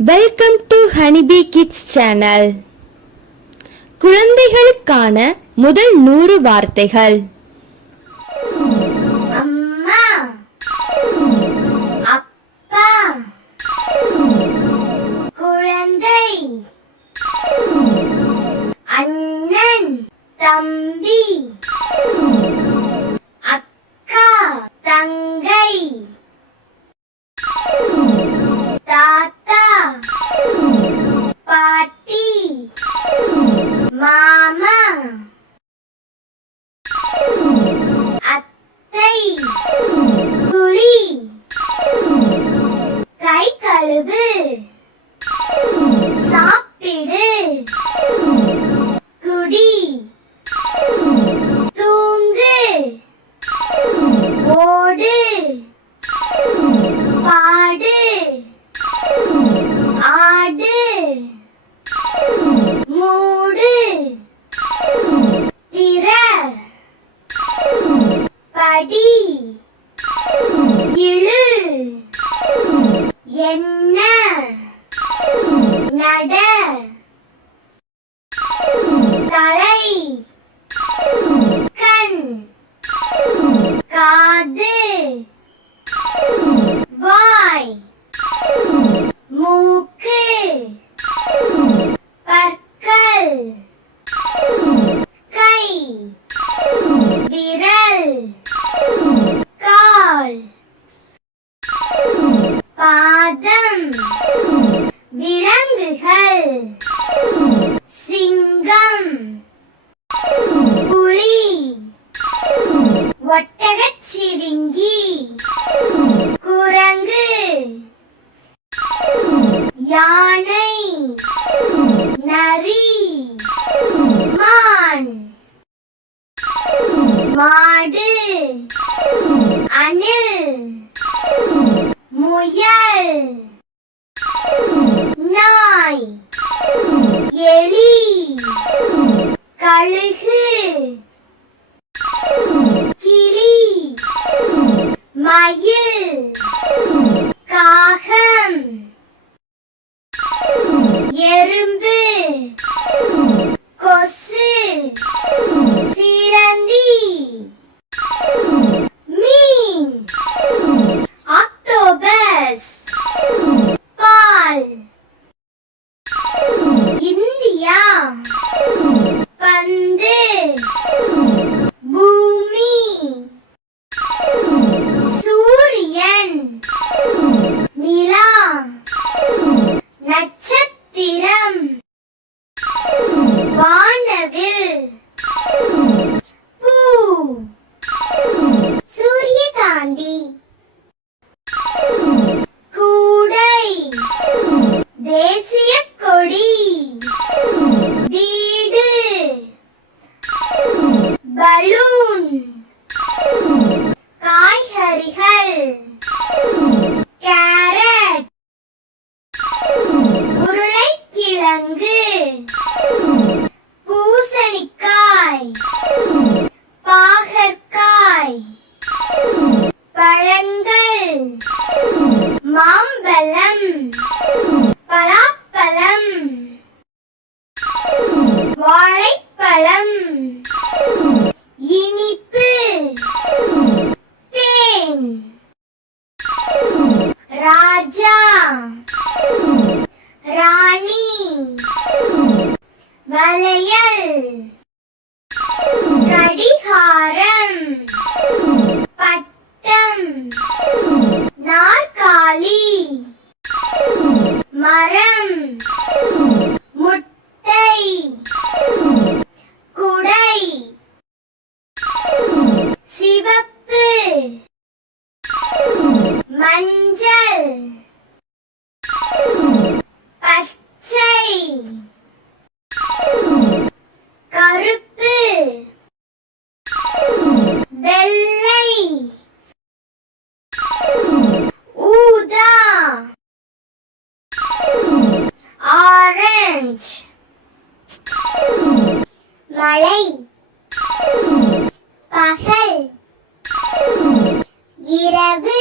Welcome to honeybee kids channel குழந்தைகளுக்கான முதல் நூறு வார்த்தைகள். அம்மா. அப்பா. குழந்தை. அண்ணன். தம்பி. கை கழுவு. நட. தலை. கண். காது. ஒட்டகச் சிவிங்கி குரங்கு. யானை. நரி. மான். மாடு. அணில். முயல். நாய். எலி. கழுகு. மயில் நட்சத்திரம். வானவில். கிழங்கு பூசணிக்காய். பாகற்காய். பழங்கள். மாம்பழம். பலாப்பழம். வாழைப்பழம். இனிப்பு. தேன். ராஜா. ராணி. வளையல். கடிகாரம். பட்டம். நாற்காலி. மரம். முட்டை. குடை. சிவப்பு. மஞ்சள். கருப்பு. வெள்ளை. ஊதா. ஆரஞ்சு. மலை பகல். இரவு.